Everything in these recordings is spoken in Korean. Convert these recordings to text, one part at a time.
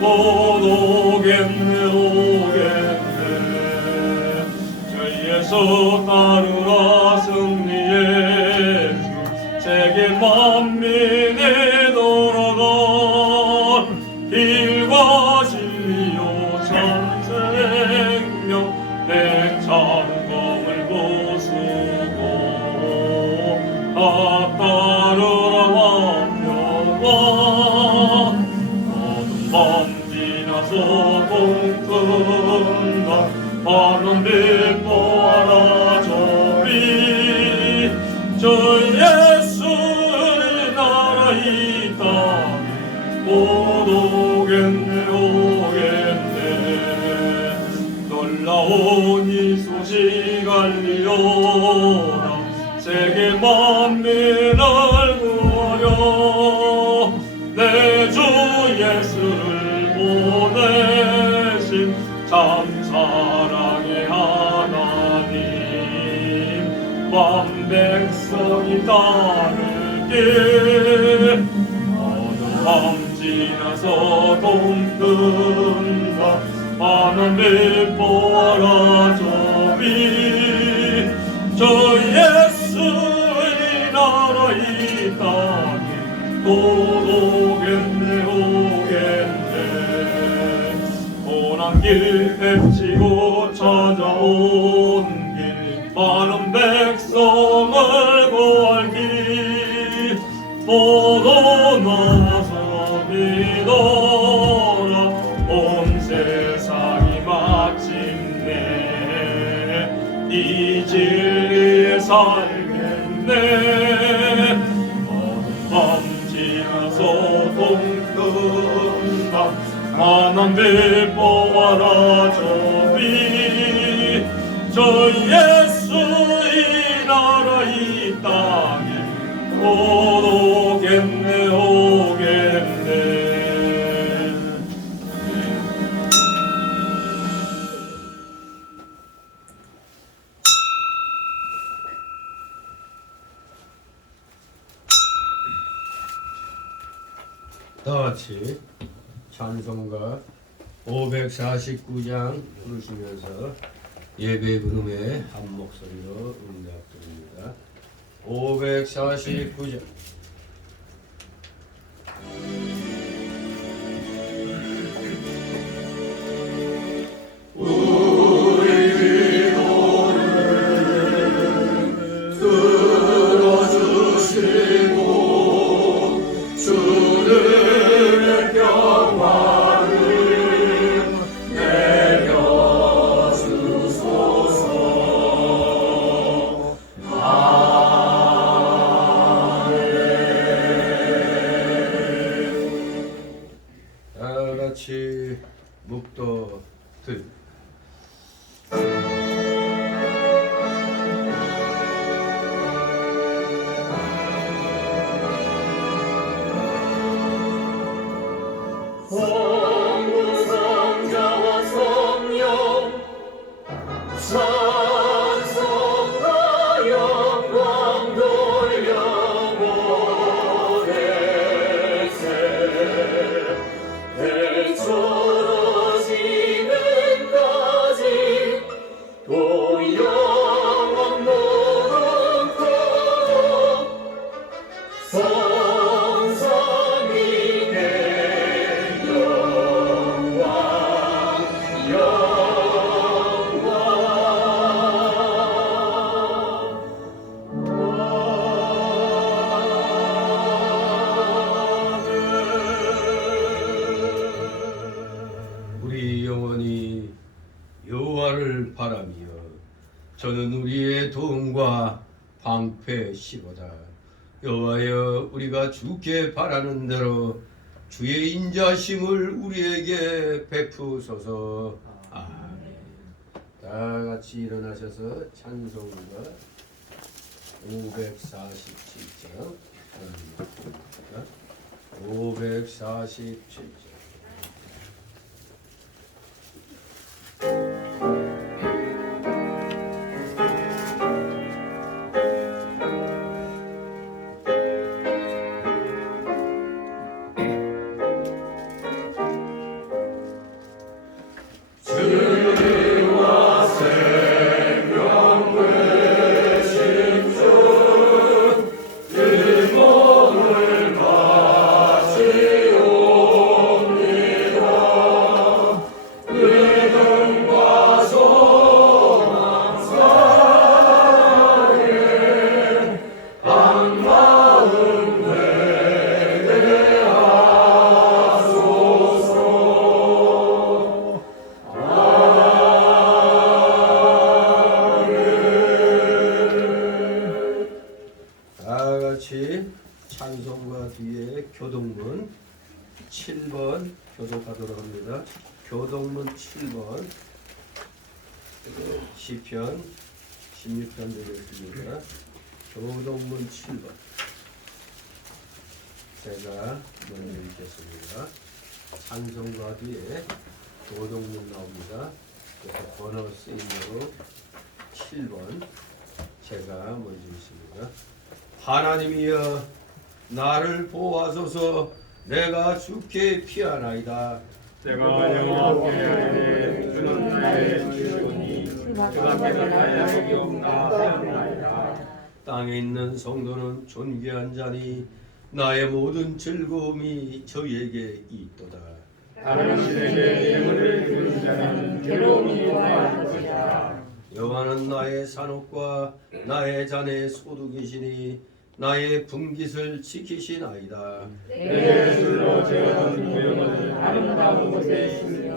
곧 오겠네 오겠네. 주 예수 따르라 승리의 주 세계 만민이 돌아간 길과 진리요 참 생명 백창검을 부수고 다 따르라 완벽한 어둠 밤 지나서 동튼다 바람 빛 보아라 저리 저 예수의 나라 이 땅에 곧 오겠네 오겠네. 놀라운 이 소식 알리려라 세계 만민을 구하려 내 주 예수를 보내신 참 사랑의 하나님 만 백성이 따르길 어느 밤 지나서 동뜬다 하늘 빛 보아라 저리 저 예수의 나라 이 땅에 곧 오겠네 오겠네. 고난길 헤치고 찾아온 길 많은 백성을 구할 길 모두 나와서 믿어라 온 세상이 마침내 이 진리에 살겠네. 어둠 밤 지나서 동뜬다 만한 빛 보아라 저리 저 예수의 나라 이 땅에 곧 오겠네 오겠네. 다같이 찬송가 549장 부르시면서 예배 부름에 한 목소리로 응답드립니다. 549장. 다같이 묵도 들. 성부성자와 성령 찬송과 영광 돌려보내세 대초로 지금까지 또 영원 모금토록 성삼위의 영광 우리 영혼이 여호와를 바라며 저는 우리의 도움과 방패시로다. 여호와여 우리가 주께 바라는 대로 주의 인자심을 우리에게 베푸소서. 아멘. 다같이 일어나셔서 찬송가 547장 547장. 찬송가 뒤에 교동문 7번 교독하도록 합니다. 교동문 7번 시편 16편 되겠습니다. 교동문 7번 제가 먼저 읽겠습니다. 찬송가 뒤에 교동문 나옵니다. 그래서 번호 쓰임으로 7번 제가 먼저 읽습니다. 하나님이여 나를 보호하소서. 내가 주께 피하나이다. 내가 영화롭게 주는 나의 주시오니 그 밖에는 나의 없나 하나이다. 땅에 있는 성도는 존귀한 자니 나의 모든 즐거움이 저에게 있도다. 다른 신에게 예물을 드리는 자는 괴로움이 요구할 것이다. 여호와는 나의 산업과 나의 잔의 소득이시니 나의 분깃을 지키시나이다. 내 술로 재어둔 구역은 아름다운 곳에 있으며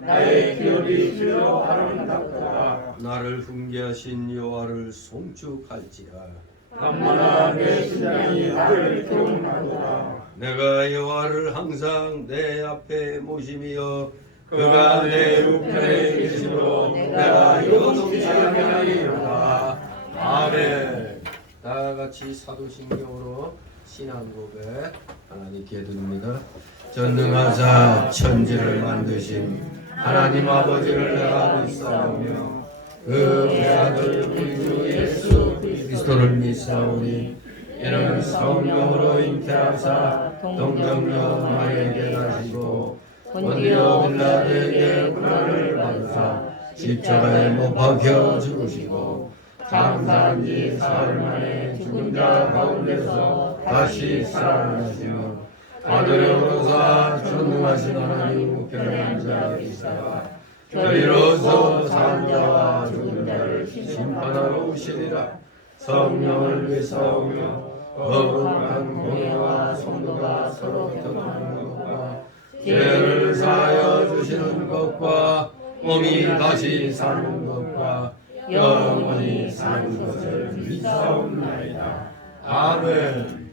나의 기업이 실로 아름답도다. 나를 훈계하신 여호와를 송축할지라. 밤마다 내 심장이 나를 교훈하도다. 내가 여호와를 항상 내 앞에 모심이여 그가 내 우편에 계심으로 내가 요동치 아니하리로다. 아멘. 다 같이 사도신경으로 신앙 고백 하나님께 드립니다. 전능하사 천지를 만드신 하나님 아버지를 내가 믿사오며 그 아들 우리 주 예수 그리스도를 믿사오니 이는 성령으로 잉태하사 동정녀 마리아에게 나시고 본디오 빌라도에게 고난을 받으사 십자가에 못 박혀 죽으시고 장사한 지 사흘 만에 죽은 자 가운데서 다시 살아나시며 하늘에 오르사 전능하신 하나님 우편에 앉아 계시다가 저희로서 산 자와 죽은 자를 심판하러 오시리라. 성령을 믿사오며 거룩한 공예와 성도가 서로 교통하는 것과 죄를 사하여 주시는 것과 몸이 다시 사는 것과 영원히 사는 것을 믿사옵나이다. 아멘.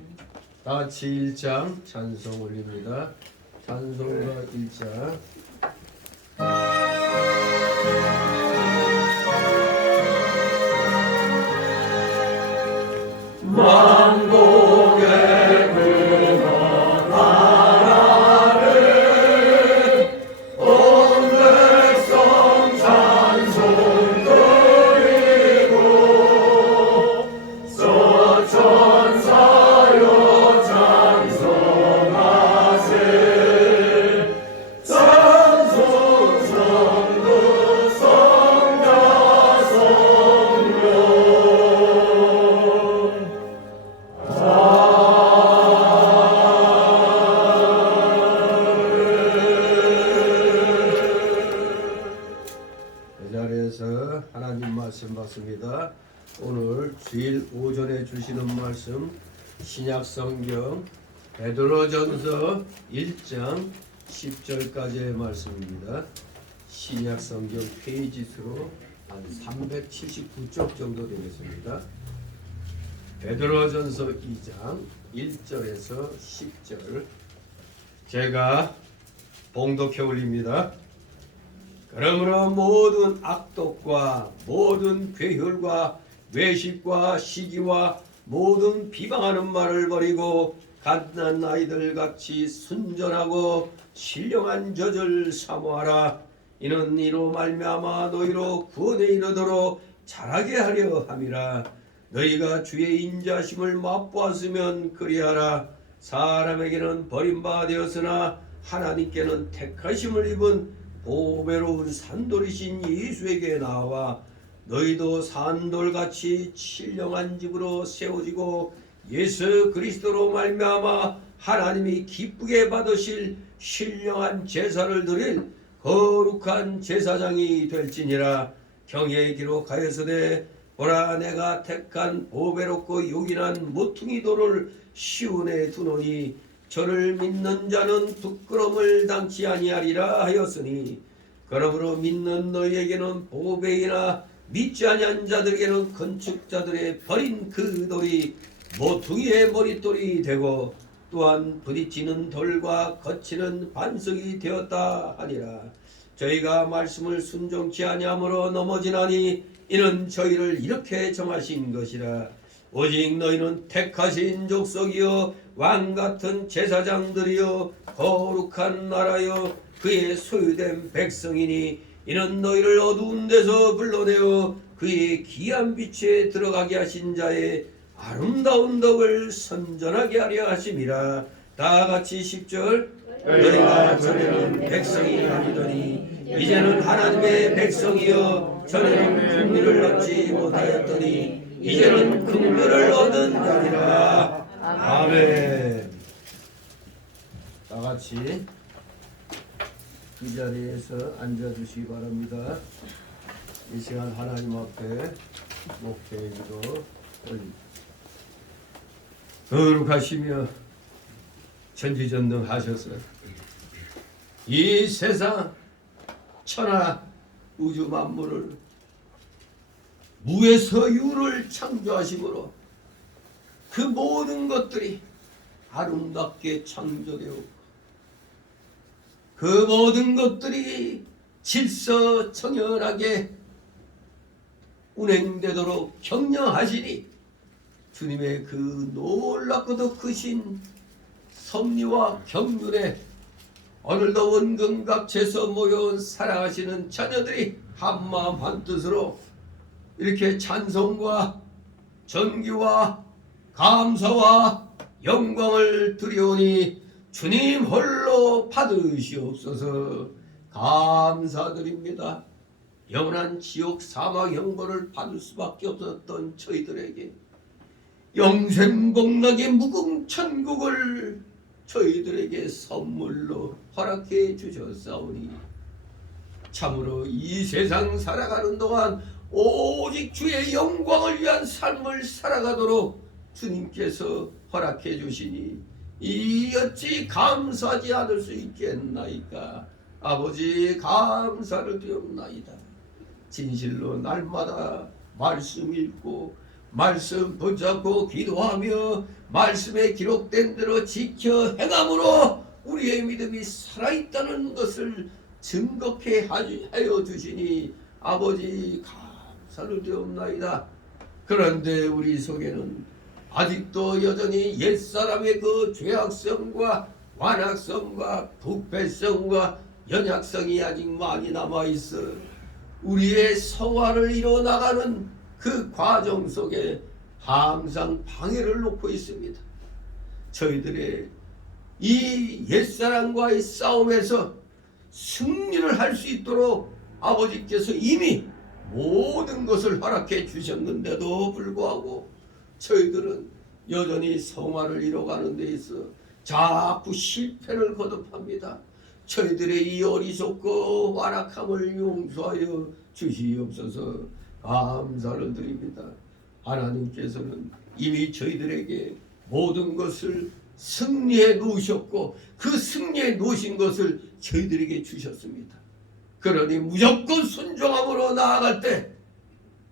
다 같이 1장 찬송 올립니다. 찬송가 1장. 만국의 근원 나라를 온 백성 찬송 드리고 서천사여 찬송하세. 찬송 성도 성자 성령 이 자리에서 하나님 말씀 받습니다. 오늘 주일 오전에 주시는 말씀 신약성경 베드로전서 1장 10절까지의 말씀입니다. 신약성경 페이지 수로 한 379쪽 정도 되겠습니다. 베드로전서 2장 1절에서 10절 제가 봉독해 올립니다. 그러므로 모든 악독과 모든 괴혈과 외식과 시기와 모든 비방하는 말을 버리고 갓난 아이들 같이 순전하고 신령한 젖을 사모하라. 이는 이로 말미암아 너희로 구원에 이르도록 자라게 하려 함이라. 너희가 주의 인자심을 맛보았으면 그리하라. 사람에게는 버림받아 되었으나 하나님께는 택하심을 입은 보배로운 산돌이신 예수에게 나와 너희도 산돌같이 신령한 집으로 세워지고 예수 그리스도로 말미암아 하나님이 기쁘게 받으실 신령한 제사를 드릴 거룩한 제사장이 될지니라. 경에 기록하였으되 보라 내가 택한 보배롭고 요긴한 모퉁이 돌을 시온에 두노니 저를 믿는 자는 부끄러움을 당치 아니하리라 하였으니 그러므로 믿는 너희에게는 보배이나 믿지 아니한 자들에게는 건축자들의 버린 그 돌이 모퉁이의 머릿돌이 되고 또한 부딪히는 돌과 거치는 반석이 되었다 하니라. 저희가 말씀을 순종치 아니함으로 넘어지나니 이는 저희를 이렇게 정하신 것이라. 오직 너희는 택하신 족속이요 왕같은 제사장들이요 거룩한 나라요 그의 소유된 백성이니 이는 너희를 어두운 데서 불러내어 그의 귀한 빛에 들어가게 하신 자의 아름다운 덕을 선전하게 하려 하심이라. 다같이 10절 너희가 전에는 백성이 아니더니 이제는 하나님의 백성이여 전에는 긍휼을 얻지 못하였더니 이제는 긍휼을 얻은 자니라. 아멘. 다같이 그 자리에서 앉아주시기 바랍니다. 이 시간 하나님 앞에 목회기도 올립니다. 거룩하시며 천지전능하셔서 이 세상 천하 우주 만물을 무에서 유를 창조하심으로 그 모든 것들이 아름답게 창조되었고 그 모든 것들이 질서정연하게 운행되도록 격려하시니 주님의 그 놀랍고도 크신 섭리와 경륜에 오늘도 원근각체에서 모여온 사랑하시는 자녀들이 한마음 한뜻으로 이렇게 찬송과 전기와 감사와 영광을 드리오니 주님 홀로 받으시옵소서. 감사드립니다. 영원한 지옥 사막 형벌을 받을 수밖에 없었던 저희들에게 영생복락의 무궁천국을 저희들에게 선물로 허락해 주셨사오니 참으로 이 세상 살아가는 동안 오직 주의 영광을 위한 삶을 살아가도록 주님께서 허락해 주시니 이 어찌 감사하지 않을 수 있겠나이까. 아버지 감사를 드렸나이다. 진실로 날마다 말씀 읽고 말씀 붙잡고 기도하며 말씀에 기록된 대로 지켜 행함으로 우리의 믿음이 살아있다는 것을 증거케 하여 주시니 아버지 감사를 드렸나이다. 그런데 우리 속에는 아직도 여전히 옛사람의 그 죄악성과 완악성과 부패성과 연약성이 아직 많이 남아있어 우리의 성화를 이뤄나가는 그 과정 속에 항상 방해를 놓고 있습니다. 저희들의 이 옛사람과의 싸움에서 승리를 할 수 있도록 아버지께서 이미 모든 것을 허락해 주셨는데도 불구하고 저희들은 여전히 성화를 이뤄가는 데 있어 자꾸 실패를 거듭합니다. 저희들의 이 어리석고 완악함을 용서하여 주시옵소서. 감사를 드립니다. 하나님께서는 이미 저희들에게 모든 것을 승리해 놓으셨고 그 승리해 놓으신 것을 저희들에게 주셨습니다. 그러니 무조건 순종함으로 나아갈 때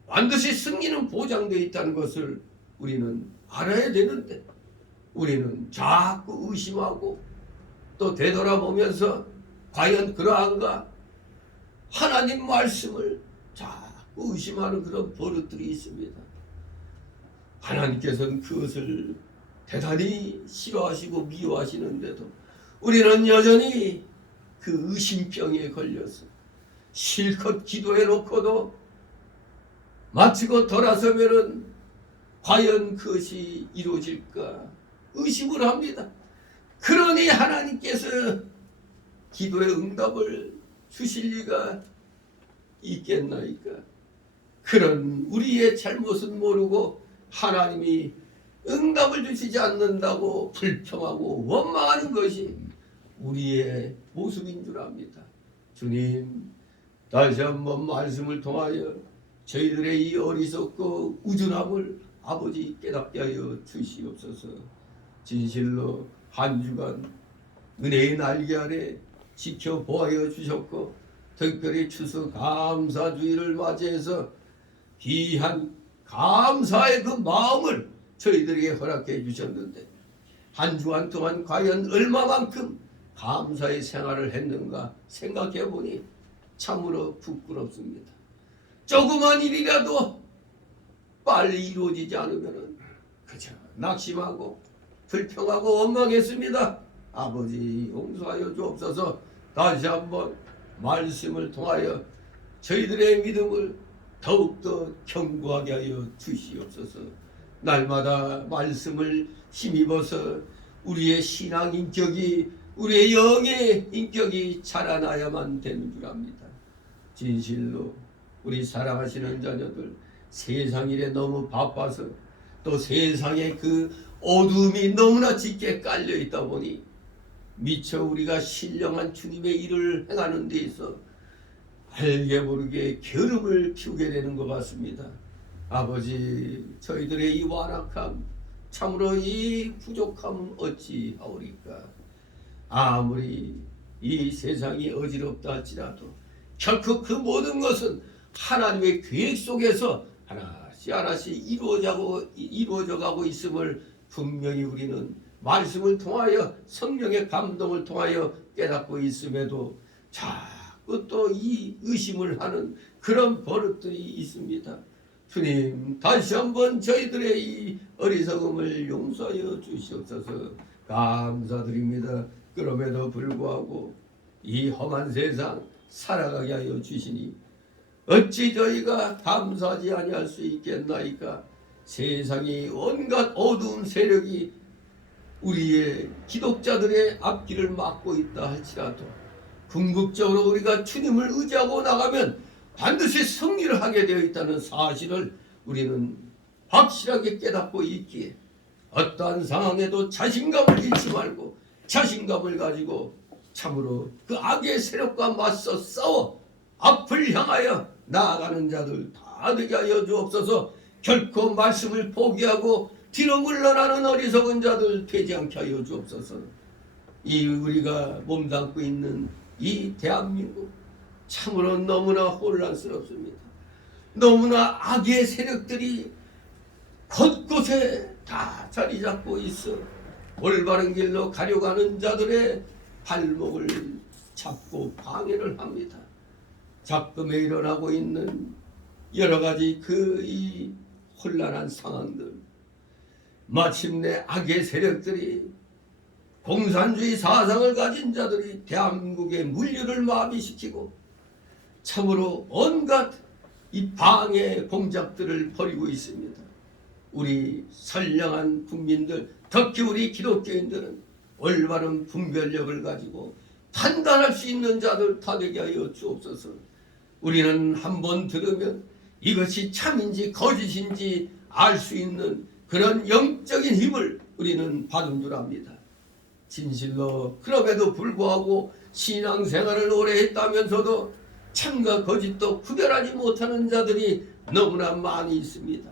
반드시 승리는 보장되어 있다는 것을 우리는 알아야 되는데 우리는 자꾸 의심하고 또 되돌아보면서 과연 그러한가 하나님 말씀을 자꾸 의심하는 그런 버릇들이 있습니다. 하나님께서는 그것을 대단히 싫어하시고 미워하시는데도 우리는 여전히 그 의심병에 걸려서 실컷 기도해 놓고도 마치고 돌아서면은 과연 그것이 이루어질까 의심을 합니다. 그러니 하나님께서 기도의 응답을 주실 리가 있겠나이까. 그런 우리의 잘못은 모르고 하나님이 응답을 주시지 않는다고 불평하고 원망하는 것이 우리의 모습인 줄 압니다. 주님 다시 한번 말씀을 통하여 저희들의 이 어리석고 우준함을 아버지 깨닫게 하여 주시옵소서. 진실로 한 주간 은혜의 날개 아래 지켜보아여 주셨고 특별히 추수 감사주의를 맞이해서 귀한 감사의 그 마음을 저희들에게 허락해 주셨는데 한 주간 동안 과연 얼마만큼 감사의 생활을 했는가 생각해 보니 참으로 부끄럽습니다. 조그만 일이라도 빨리 이루어지지 않으면 그저 낙심하고 불평하고 원망했습니다. 아버지 용서하여 주옵소서. 다시 한번 말씀을 통하여 저희들의 믿음을 더욱더 견고하게 하여 주시옵소서. 날마다 말씀을 힘입어서 우리의 신앙 인격이, 우리의 영의 인격이 자라나야만 되는 줄 압니다. 진실로 우리 사랑하시는 자녀들 세상 일에 너무 바빠서 또 세상에 그 어둠이 너무나 짙게 깔려 있다 보니 미처 우리가 신령한 주님의 일을 행하는 데 있어 알게 모르게 게으름을 피우게 되는 것 같습니다. 아버지, 저희들의 이 완악함, 참으로 이 부족함은 어찌하오리까. 아무리 이 세상이 어지럽다 할지라도 결코 그 모든 것은 하나님의 계획 속에서 하나씩 하나씩 이루어져 가고 있음을 분명히 우리는 말씀을 통하여 성령의 감동을 통하여 깨닫고 있음에도 자꾸 또 이 의심을 하는 그런 버릇들이 있습니다. 주님, 다시 한번 저희들의 이 어리석음을 용서하여 주시옵소서. 감사드립니다. 그럼에도 불구하고 이 험한 세상 살아가게 하여 주시니 어찌 저희가 감사하지 아니할 수 있겠나이까. 세상이 온갖 어두운 세력이 우리의 기독자들의 앞길을 막고 있다 할지라도 궁극적으로 우리가 주님을 의지하고 나가면 반드시 승리를 하게 되어 있다는 사실을 우리는 확실하게 깨닫고 있기에 어떠한 상황에도 자신감을 잃지 말고 자신감을 가지고 참으로 그 악의 세력과 맞서 싸워 앞을 향하여 나아가는 자들 다 되게 하여 주옵소서. 결코 말씀을 포기하고 뒤로 물러나는 어리석은 자들 되지 않게 하여 주옵소서. 이 우리가 몸담고 있는 이 대한민국 참으로 너무나 혼란스럽습니다. 너무나 악의 세력들이 곳곳에 다 자리 잡고 있어 올바른 길로 가려고 하는 자들의 발목을 잡고 방해를 합니다. 작금에 일어나고 있는 여러 가지 이 혼란한 상황들, 마침내 악의 세력들이 공산주의 사상을 가진 자들이 대한민국의 물류를 마비시키고 참으로 온갖 이 방해 공작들을 벌이고 있습니다. 우리 선량한 국민들, 특히 우리 기독교인들은 올바른 분별력을 가지고 판단할 수 있는 자들 다 되게 하여 주옵소서. 우리는 한번 들으면 이것이 참인지 거짓인지 알 수 있는 그런 영적인 힘을 우리는 받은 줄 압니다. 진실로 그럼에도 불구하고 신앙생활을 오래 했다면서도 참과 거짓도 구별하지 못하는 자들이 너무나 많이 있습니다.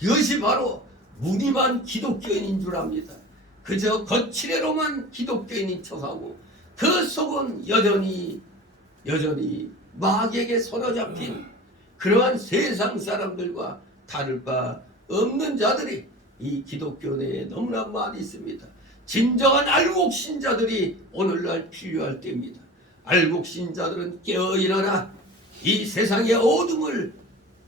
이것이 바로 무늬만 기독교인인 줄 압니다. 그저 거칠애로만 기독교인인 척하고 그 속은 여전히 마귀에게 사로잡힌 그러한 세상 사람들과 다를 바 없는 자들이 이 기독교 내에 너무나 많이 있습니다. 진정한 알곡신자들이 오늘날 필요할 때입니다. 알곡신자들은 깨어 일어나 이 세상의 어둠을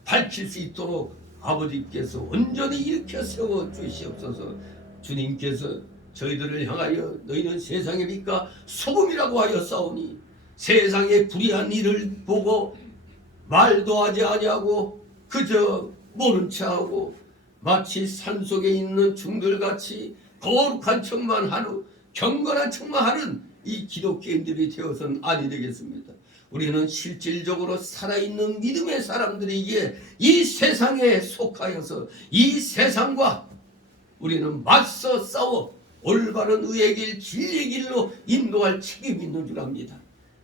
밝힐 수 있도록 아버지께서 온전히 일으켜 세워 주시옵소서. 주님께서 저희들을 향하여 너희는 세상의 빛과 소금이라고 하여 싸우니 세상의 불의한 일을 보고 말도 하지 아니하고 그저 모른 체하고 마치 산속에 있는 중들같이 거룩한 척만 하는 경건한 척만 하는 이 기독교인들이 되어서는 아니 되겠습니다. 우리는 실질적으로 살아있는 믿음의 사람들이기에 이 세상에 속하여서 이 세상과 우리는 맞서 싸워 올바른 의의 길, 진리의 길로 인도할 책임이 있는 줄 압니다.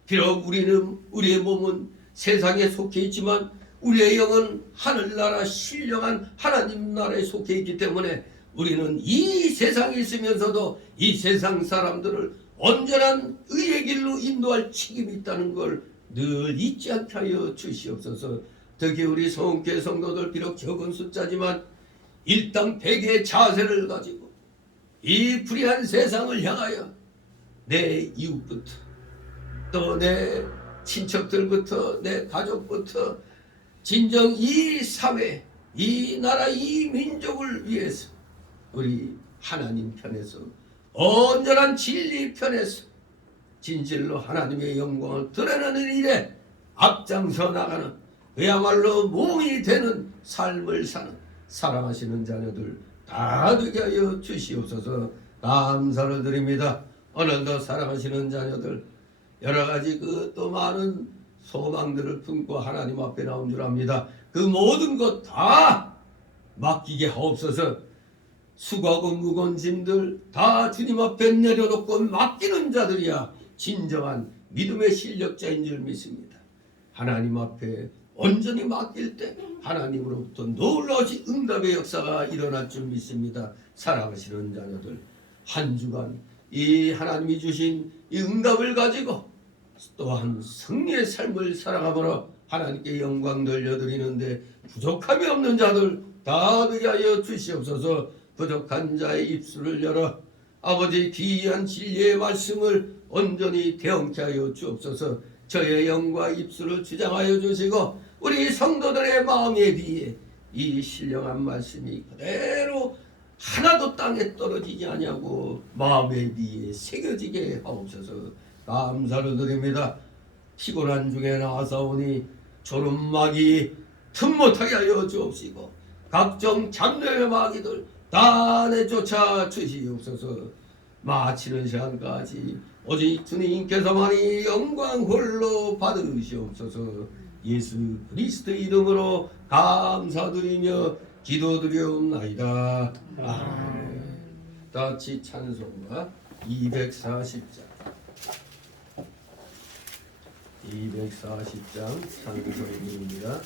비록 우리의 몸은 세상에 속해 있지만 우리의 영은 하늘나라 신령한 하나님 나라에 속해 있기 때문에 우리는 이 세상에 있으면서도 이 세상 사람들을 온전한 의의 길로 인도할 책임이 있다는 걸 늘 잊지 않게 하여 주시옵소서. 특히 우리 성교회 성도들 비록 적은 숫자지만 일당백의 자세를 가지고 이 불의한 세상을 향하여 내 이웃부터 또 내 친척들부터 내 가족부터 진정 이 사회, 이 나라, 이 민족을 위해서 우리 하나님 편에서 온전한 진리 편에서 진실로 하나님의 영광을 드러내는 일에 앞장서 나가는 그야말로 몸이 되는 삶을 사는 사랑하시는 자녀들 다 되게 하여 주시옵소서. 감사를 드립니다. 오늘도 사랑하시는 자녀들 여러 가지 그 또 많은 소망들을 품고 하나님 앞에 나온 줄 압니다. 그 모든 것 다 맡기게 하옵소서. 수고하고 무거운 짐들 다 주님 앞에 내려놓고 맡기는 자들이야 진정한 믿음의 실력자인 줄 믿습니다. 하나님 앞에 온전히 맡길 때 하나님으로부터 놀라우신 응답의 역사가 일어날 줄 믿습니다. 사랑하시는 자녀들 한 주간 이 하나님이 주신 이 응답을 가지고 또한 승리의 삶을 살아가므로 하나님께 영광 돌려드리는데 부족함이 없는 자들 다 되게 하여 주시옵소서. 부족한 자의 입술을 열어 아버지 귀한 진리의 말씀을 온전히 대언케 하여 주옵소서. 저의 영과 입술을 주장하여 주시고 우리 성도들의 마음에 비해 이 신령한 말씀이 그대로 하나도 땅에 떨어지지 아니하고 마음에 비해 새겨지게 하옵소서. 감사를 드립니다. 피곤한 중에 나아서오니 졸음마귀 틈못하게 하여 주옵시고 각종 잡념의 마귀들 다 내쫓아 주시옵소서. 마치는 시간까지 오직 주님께서만이 영광 홀로 받으시옵소서. 예수 그리스도 이름으로 감사드리며 기도드리옵나이다. 아멘. 다같이 찬송가 240장 240장 찬송입니다.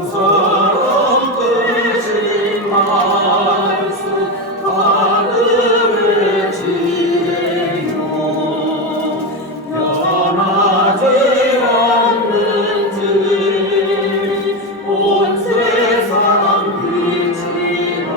참사랑 끝이 말씀 하늘을 지내요 변하지 않는지 온 세상 빛이라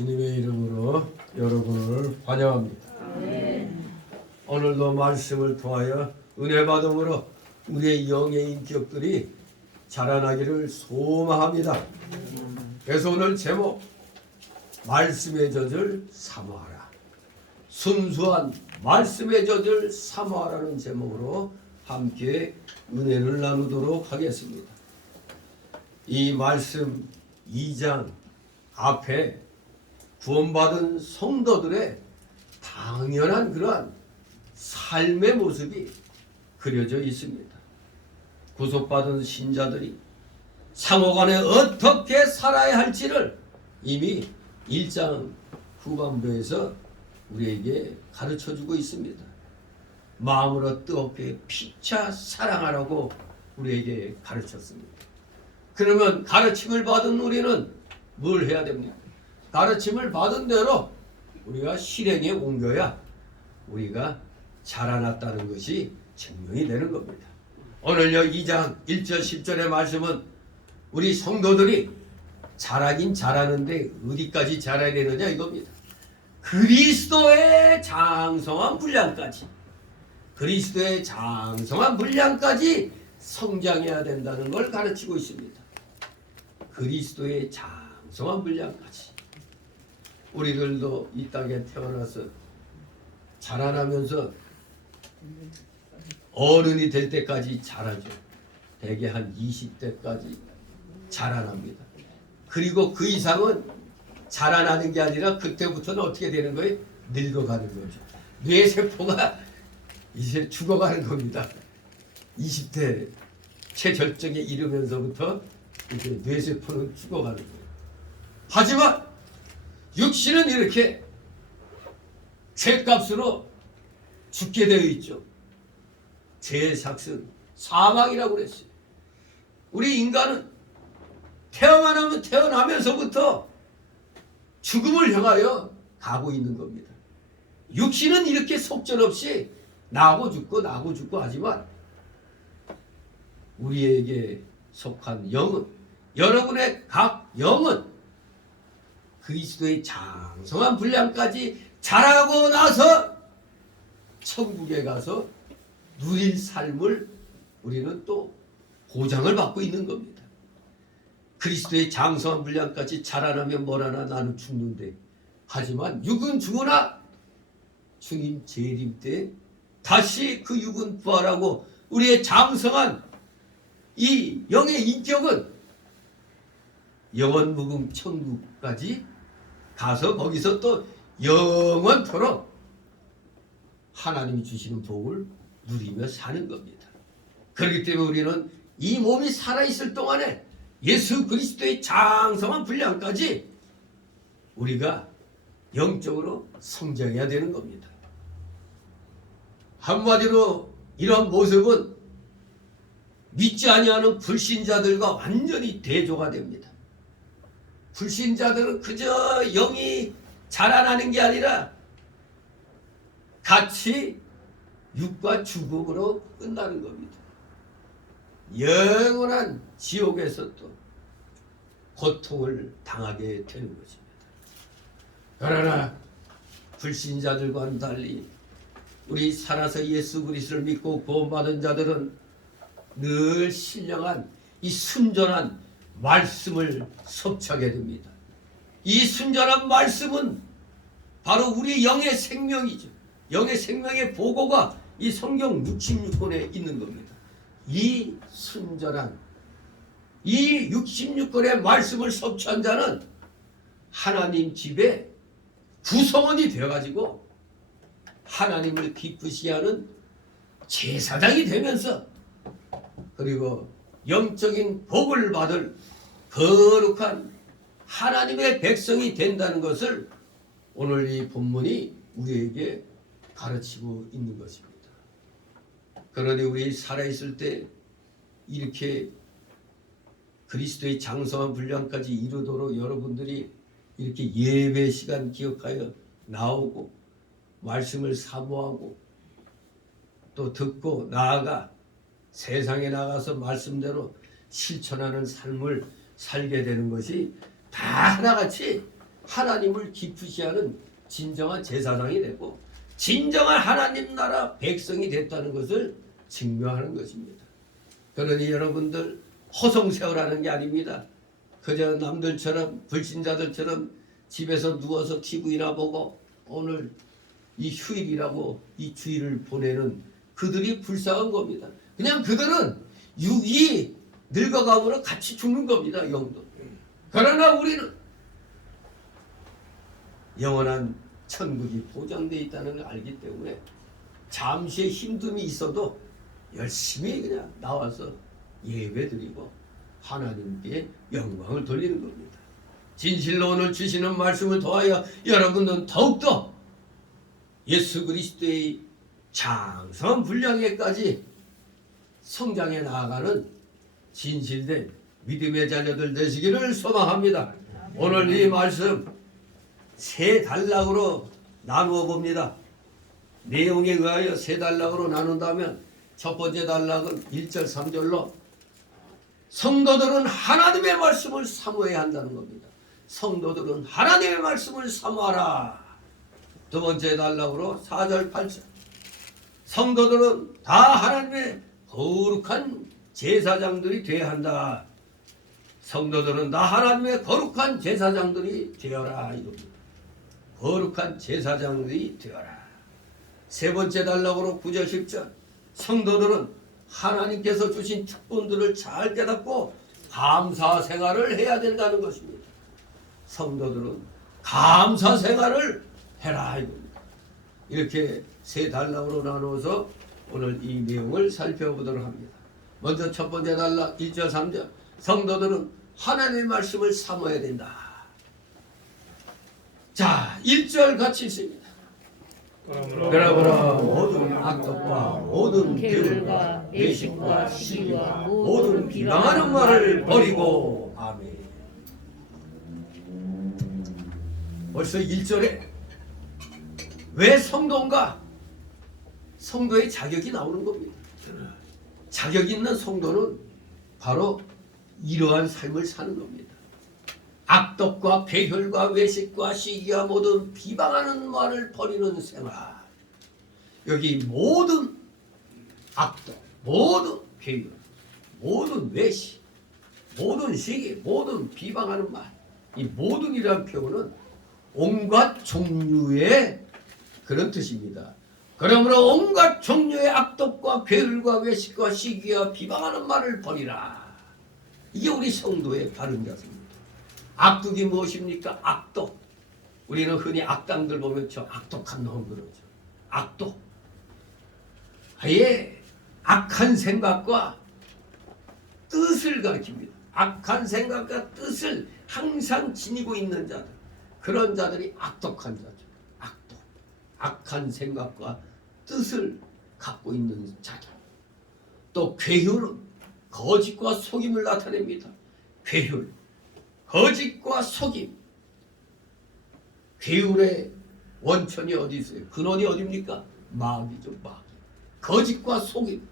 주님의 이름으로 여러분을 환영합니다. 오늘도 말씀을 통하여 은혜 받음으로 우리의 영의 인격들이 자라나기를 소망합니다. 그래서 오늘 제목 말씀의 젖을 사모하라. 순수한 말씀의 젖을 사모하라는 제목으로 함께 은혜를 나누도록 하겠습니다. 이 말씀 2장 앞에 구원받은 성도들의 당연한 그러한 삶의 모습이 그려져 있습니다. 구속받은 신자들이 상호간에 어떻게 살아야 할지를 이미 1장 후반부에서 우리에게 가르쳐주고 있습니다. 마음으로 뜨겁게 피차 사랑하라고 우리에게 가르쳤습니다. 그러면 가르침을 받은 우리는 뭘 해야 됩니까? 가르침을 받은 대로 우리가 실행에 옮겨야 우리가 자라났다는 것이 증명이 되는 겁니다. 오늘요 2장 1절 10절의 말씀은 우리 성도들이 자라긴 자라는데 어디까지 자라야 되느냐 이겁니다. 그리스도의 장성한 분량까지, 그리스도의 장성한 분량까지 성장해야 된다는 걸 가르치고 있습니다. 그리스도의 장성한 분량까지. 우리들도 이 땅에 태어나서 자라나면서 어른이 될 때까지 자라죠. 대개 한 20대까지 자라납니다. 그리고 그 이상은 자라나는 게 아니라 그때부터는 어떻게 되는 거예요? 늙어가는 거죠. 뇌세포가 이제 죽어가는 겁니다. 20대 최절정에 이르면서부터 이제 뇌세포는 죽어가는 거예요. 하지만 육신은 이렇게 죄값으로 죽게 되어 있죠. 죄의 삭은 사망이라고 그랬어요. 우리 인간은 태어나면서부터 죽음을 향하여 가고 있는 겁니다. 육신은 이렇게 속절없이 나고 죽고 하지만 우리에게 속한 영은, 여러분의 각 영은 그리스도의 장성한 분량까지 자라고 나서 천국에 가서 누릴 삶을 우리는 또 보장을 받고 있는 겁니다. 그리스도의 장성한 분량까지 자라나면 뭐라나 나는 죽는데, 하지만 육은 죽으나 주님 재림 때 다시 그 육은 부활하고 우리의 장성한 이 영의 인격은 영원무궁 천국까지 가서 거기서 또 영원토록 하나님이 주시는 복을 누리며 사는 겁니다. 그렇기 때문에 우리는 이 몸이 살아있을 동안에 예수 그리스도의 장성한 분량까지 우리가 영적으로 성장해야 되는 겁니다. 한마디로 이런 모습은 믿지 아니하는 불신자들과 완전히 대조가 됩니다. 불신자들은 그저 영이 자라나는 게 아니라 같이 육과 죽음으로 끝나는 겁니다. 영원한 지옥에서 또 고통을 당하게 되는 것입니다. 그러나 불신자들과는 달리 우리 살아서 예수 그리스도를 믿고 구원받은 자들은 늘 신령한 이 순전한 말씀을 섭취하게 됩니다. 이 순전한 말씀은 바로 우리 영의 생명이죠. 영의 생명의 보고가 이 성경 66권에 있는 겁니다. 이 순전한 이 66권의 말씀을 섭취한 자는 하나님 집에 구성원이 되어가지고 하나님을 기쁘시게 하는 제사장이 되면서 그리고 영적인 복을 받을 거룩한 하나님의 백성이 된다는 것을 오늘 이 본문이 우리에게 가르치고 있는 것입니다. 그러니 우리 살아있을 때 이렇게 그리스도의 장성한 분량까지 이루도록 여러분들이 이렇게 예배 시간 기억하여 나오고 말씀을 사모하고 또 듣고 나아가 세상에 나가서 말씀대로 실천하는 삶을 살게 되는 것이 다 하나같이 하나님을 기쁘시하는 진정한 제사장이 되고 진정한 하나님 나라 백성이 됐다는 것을 증명하는 것입니다. 그러니 여러분들 허송세월하는 게 아닙니다. 그저 남들처럼 불신자들처럼 집에서 누워서 TV나 보고 오늘 이 휴일이라고 이 주일을 보내는 그들이 불쌍한 겁니다. 그냥 그들은 육이 늙어가므로 같이 죽는 겁니다. 영도. 그러나 우리는 영원한 천국이 보장되어 있다는 걸 알기 때문에 잠시의 힘듦이 있어도 열심히 그냥 나와서 예배드리고 하나님께 영광을 돌리는 겁니다. 진실로 오늘 주시는 말씀을 통하여 여러분들은 더욱더 예수 그리스도의 장성한 분량에까지 성장해 나아가는 진실된 믿음의 자녀들 되시기를 소망합니다. 오늘 이 말씀 세 단락으로 나누어 봅니다. 내용에 의하여 세 단락으로 나눈다면 첫 번째 단락은 1절 3절로 성도들은 하나님의 말씀을 사모해야 한다는 겁니다. 성도들은 하나님의 말씀을 사모하라. 두 번째 단락으로 4절 8절 성도들은 다 하나님의 거룩한 제사장들이 되어야 한다. 성도들은 다 하나님의 거룩한 제사장들이 되어라. 이겁니다. 거룩한 제사장들이 되어라. 세 번째 단락으로 9절 10절 성도들은 하나님께서 주신 특권들을 잘 깨닫고 감사 생활을 해야 된다는 것입니다. 성도들은 감사 생활을 해라 이겁니다. 이렇게 세 단락으로 나누어서 오늘 이 내용을 살펴보도록 합니다. 먼저 첫 번째 단락 1절 3절 성도들은 하나님의 말씀을 사모해야 된다. 자 1절 같이 읽습니다. 그러므로 모든 악독과 모든 게을과 외식과 시기와 모든 비방하는 말을 버리고 아멘. 벌써 1절에 왜 성도인가? 성도의 자격이 나오는 겁니다. 자격 있는 성도는 바로 이러한 삶을 사는 겁니다. 악독과 배혈과 외식과 시기와 모든 비방하는 말을 버리는 생활. 여기 모든 악독, 모든 배혈, 모든 외식, 모든 시기, 모든 비방하는 말. 이 모든이라는 표현은 온갖 종류의 그런 뜻입니다. 그러므로 온갖 종류의 악독과 괴울과 외식과 시기와 비방하는 말을 버리라. 이게 우리 성도의 바른 자세입니다. 악독이 무엇입니까? 악독. 우리는 흔히 악당들 보면 저 악독한 놈 그러죠. 악독. 아예 악한 생각과 뜻을 가리킵니다. 악한 생각과 뜻을 항상 지니고 있는 자들. 그런 자들이 악독한 자죠. 악독. 악한 생각과 뜻을 갖고 있는 자들. 또 괴휼은 거짓과 속임을 나타냅니다. 괴휼. 거짓과 속임. 괴울의 원천이 어디 있어요? 근원이 어디입니까? 마귀죠, 마귀. 거짓과 속임.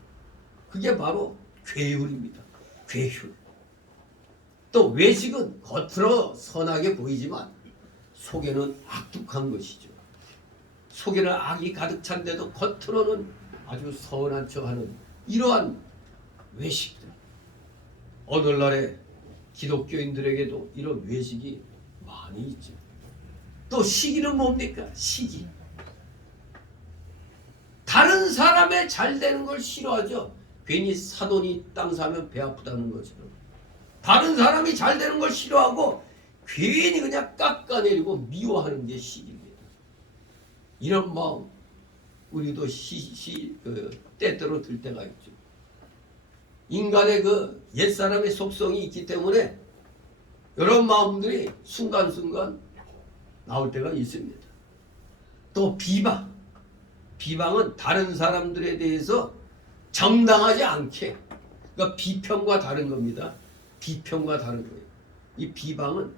그게 바로 괴울입니다. 괴울. 또 외식은 겉으로 선하게 보이지만 속에는 악독한 것이죠. 속에는 악이 가득 찬데도 겉으로는 아주 선한 척하는 이러한 외식들. 오늘날에 기독교인들에게도 이런 외식이 많이 있죠. 또 시기는 뭡니까? 시기. 다른 사람의 잘 되는 걸 싫어하죠. 괜히 사돈이 땅 사면 배 아프다는 것처럼. 다른 사람이 잘 되는 걸 싫어하고 괜히 그냥 깎아내리고 미워하는 게 시기입니다. 이런 마음 우리도 때때로 들 때가 있죠. 인간의 그 옛사람의 속성이 있기 때문에 이런 마음들이 순간순간 나올 때가 있습니다. 또 비방. 비방은 다른 사람들에 대해서 정당하지 않게, 그러니까 비평과 다른 겁니다. 비평과 다른 거예요. 이 비방은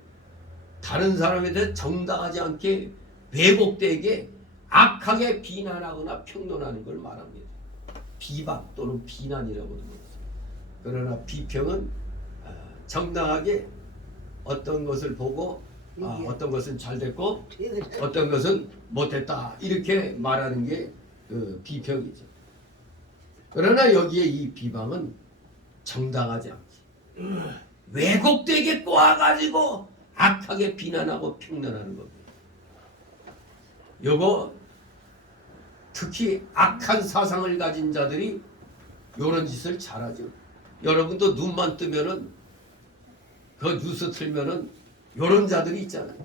다른 사람에 대해 정당하지 않게 왜곡되게 악하게 비난하거나 평론하는 걸 말합니다. 비방 또는 비난이라고 합니다. 그러나 비평은 정당하게 어떤 것을 보고 어떤 것은 잘 됐고 어떤 것은 못됐다 이렇게 말하는 게 비평이죠. 그러나 여기에 이 비방은 정당하지 않지. 왜곡되게 꼬아가지고 악하게 비난하고 평론하는 겁니다. 요거 특히 악한 사상을 가진 자들이 요런 짓을 잘하죠. 여러분도 눈만 뜨면은 그 뉴스 틀면은 요런 자들이 있잖아요.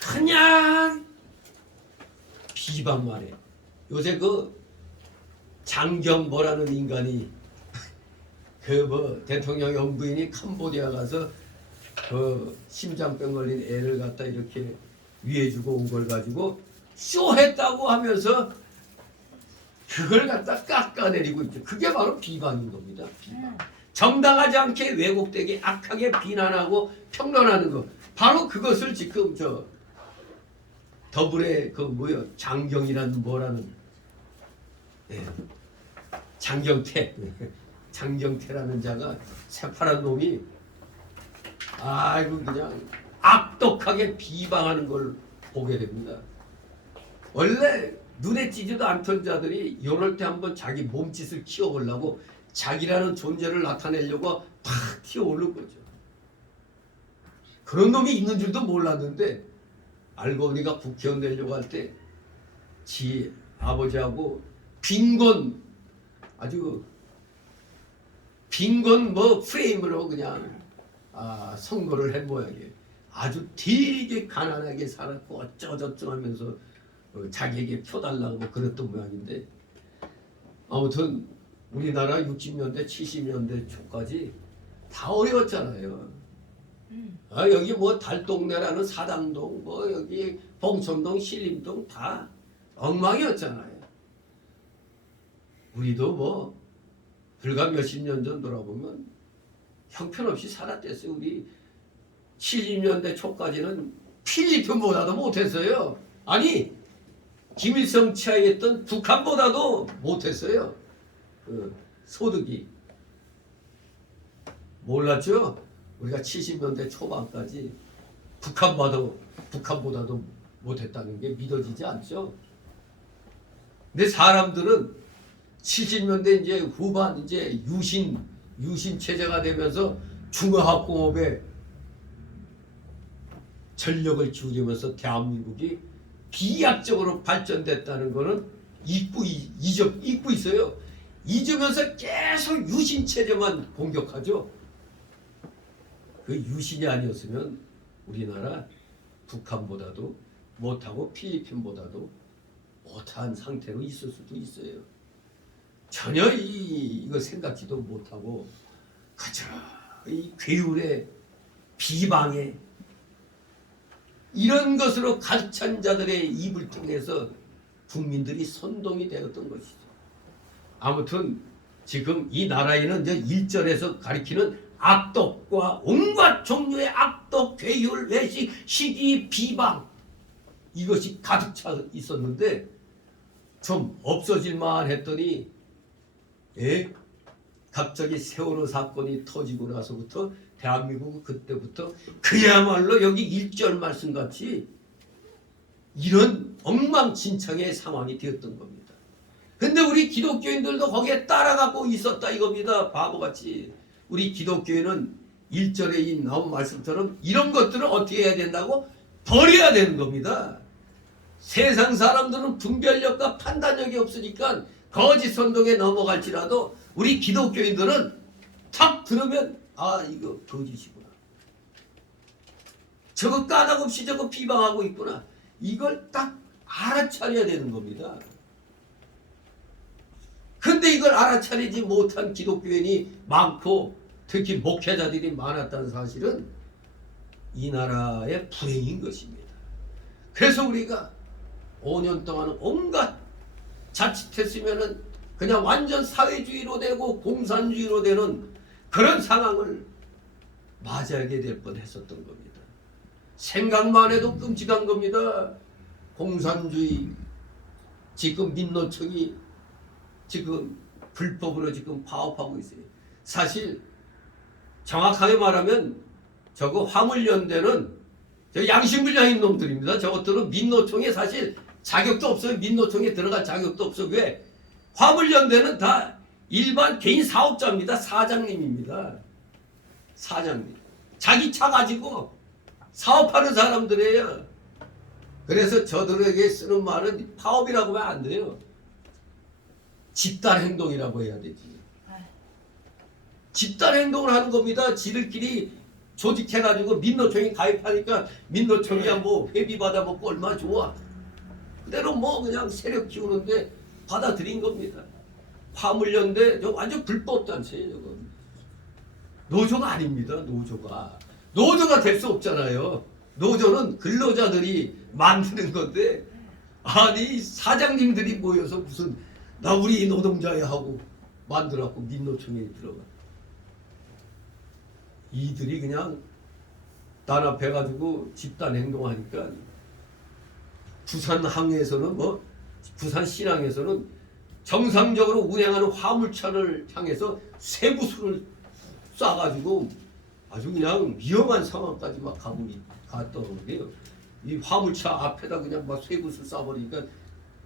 그냥 비방만 해. 요새 그 장경보라는 인간이 그 뭐 대통령 영부인이 캄보디아 가서 그 심장병 걸린 애를 갖다 이렇게 위해주고 온 걸 가지고 쇼했다고 하면서 그걸 갖다 깎아내리고 있죠. 그게 바로 비방인 겁니다. 비방. 정당하지 않게 왜곡되게 악하게 비난하고 평론하는 것. 바로 그것을 지금 저 더불의 그 뭐요 장경이라는 뭐라는 장경태라는 자가 새파란 놈이 아이고 그냥 악독하게 비방하는 걸 보게 됩니다. 원래 눈에 띄지도 않던 자들이 이럴 때 한번 자기 몸짓을 키워보려고 자기라는 존재를 나타내려고 팍 튀어오른 거죠. 그런 놈이 있는 줄도 몰랐는데 알고 보니까 국회의원 되려고 할 때 지 아버지하고 빈곤 아주 빈곤 뭐 프레임으로 그냥 선거를 한 모양이에요. 아주 되게 가난하게 살았고 어쩌고저쩌고 하면서 자기에게 펴달라고 뭐 그랬던 모양인데 아무튼 우리나라 60년대 70년대 초까지 다 어려웠잖아요. 여기 뭐 달동네라는 사당동 뭐 여기 봉천동 신림동 다 엉망이었잖아요. 우리도 뭐 불과 몇십 년 전 돌아보면 형편없이 살았댔어요. 우리 70년대 초까지는 필리핀보다도 못했어요. 아니 김일성 치하했던 북한보다도 못했어요. 소득이 몰랐죠. 우리가 70년대 초반까지 북한보다도 못했다는 게 믿어지지 않죠. 근데 사람들은 70년대 이제 후반 이제 유신 체제가 되면서 중화학공업에 전력을 기울이면서 대한민국이 비약적으로 발전됐다는 거는 잊고 있어요. 잊으면서 계속 유신 체제만 공격하죠. 그 유신이 아니었으면 우리나라 북한보다도 못하고 필리핀보다도 못한 상태로 있을 수도 있어요. 전혀 이거 생각지도 못하고 그저 이 괴율의 비방에 이런 것으로 가득 찬 자들의 입을 통해서 국민들이 선동이 되었던 것이죠. 아무튼 지금 이 나라에는 이제 1절에서 가리키는 악독과 온갖 종류의 악독, 괴율, 외식, 시기, 비방 이것이 가득 차 있었는데 좀 없어질만 했더니 갑자기 세월호 사건이 터지고 나서부터 대한민국은 그때부터 그야말로 여기 1절 말씀같이 이런 엉망진창의 상황이 되었던 겁니다. 근데 우리 기독교인들도 거기에 따라가고 있었다 이겁니다. 바보같이. 우리 기독교인은 1절에 나온 말씀처럼 이런 것들을 어떻게 해야 된다고? 버려야 되는 겁니다. 세상 사람들은 분별력과 판단력이 없으니까 거짓 선동에 넘어갈지라도 우리 기독교인들은 탁 들으면 이거 거짓이구나. 저거 까닭없이 저거 비방하고 있구나. 이걸 딱 알아차려야 되는 겁니다. 근데 이걸 알아차리지 못한 기독교인이 많고 특히 목회자들이 많았다는 사실은 이 나라의 불행인 것입니다. 그래서 우리가 5년 동안 온갖 자칫했으면은 그냥 완전 사회주의로 되고 공산주의로 되는 그런 상황을 맞이하게 될 뻔했었던 겁니다. 생각만 해도 끔찍한 겁니다. 공산주의 지금 민노총이 지금 불법으로 지금 파업하고 있어요. 사실 정확하게 말하면 저거 화물연대는 저 양심불량인 놈들입니다. 저것들은 민노총에 사실 자격도 없어요. 민노총에 들어갈 자격도 없어. 왜? 화물연대는 다 일반 개인 사업자입니다. 사장님입니다. 사장님. 자기 차 가지고 사업하는 사람들이에요. 그래서 저들에게 쓰는 말은 파업이라고 하면 안 돼요. 집단 행동이라고 해야 되지. 집단 행동을 하는 겁니다. 지들끼리 조직해가지고 민노총에 가입하니까 민노총이야 뭐 회비 받아 먹고 얼마나 좋아. 그대로 뭐 그냥 세력 키우는데 받아들인 겁니다. 화물연대 저 완전 불법 단체예요. 저거. 노조가 아닙니다. 노조가 될 수 없잖아요. 노조는 근로자들이 만드는 건데 아니 사장님들이 모여서 무슨 나 우리 노동자야 하고 만들어갖고 민노총에 들어가. 이들이 그냥 단합해가지고 집단 행동하니까 부산항에서는 뭐 부산 신항에서는 정상적으로 운행하는 화물차를 향해서 쇠구슬을 쏴가지고 아주 그냥 위험한 상황까지 막 갔던 게요. 이 화물차 앞에다 그냥 막 쇠구슬 쏴버리니까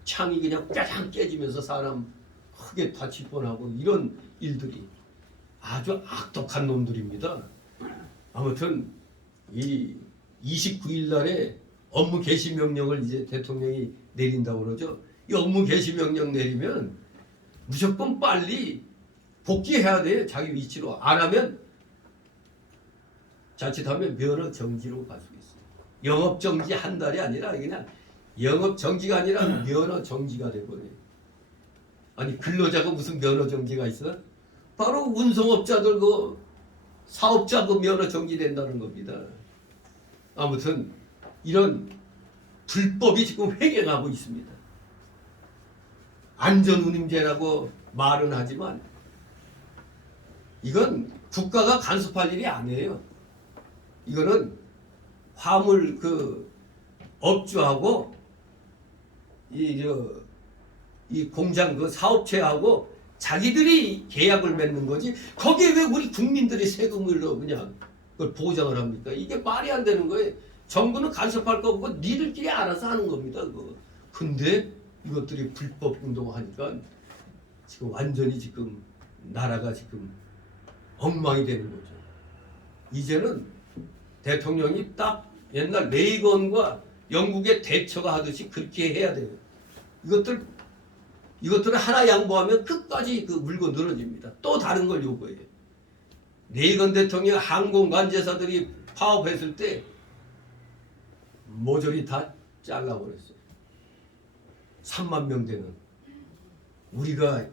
창이 그냥 뼈장 깨지면서 사람 크게 다칠 뻔하고 이런 일들이 아주 악독한 놈들입니다. 아무튼 이 29일 날에 업무 개시 명령을 이제 대통령이 내린다고 그러죠. 이 업무 개시 명령 내리면 무조건 빨리 복귀해야 돼요. 자기 위치로. 안 하면 자칫하면 면허 정지로 갈 수 있어요. 영업 정지 한 달이 아니라 그냥 영업 정지가 아니라 면허 정지가 돼버려요. 아니 근로자가 무슨 면허 정지가 있어? 바로 운송업자들 그 사업자 그 면허 정지된다는 겁니다. 아무튼 이런 불법이 지금 횡행하고 있습니다. 안전운임제라고 말은 하지만 이건 국가가 간섭할 일이 아니에요. 이거는 화물 그 업주하고 이 공장 그 사업체하고 자기들이 계약을 맺는 거지. 거기에 왜 우리 국민들이 세금을 그냥 그걸 보장을 합니까? 이게 말이 안 되는 거예요. 정부는 간섭할 거 없고 니들끼리 알아서 하는 겁니다. 그거. 근데 이것들이 불법 행동하니까 지금 완전히 지금 나라가 지금 엉망이 되는 거죠. 이제는 대통령이 딱 옛날 레이건과 영국의 대처가 하듯이 그렇게 해야 돼요. 이것들을 하나 양보하면 끝까지 그 물고 늘어집니다. 또 다른 걸 요구해요. 레이건 대통령 항공관제사들이 파업했을 때 모조리 다 잘라버렸어요. 3만 명 되는. 우리가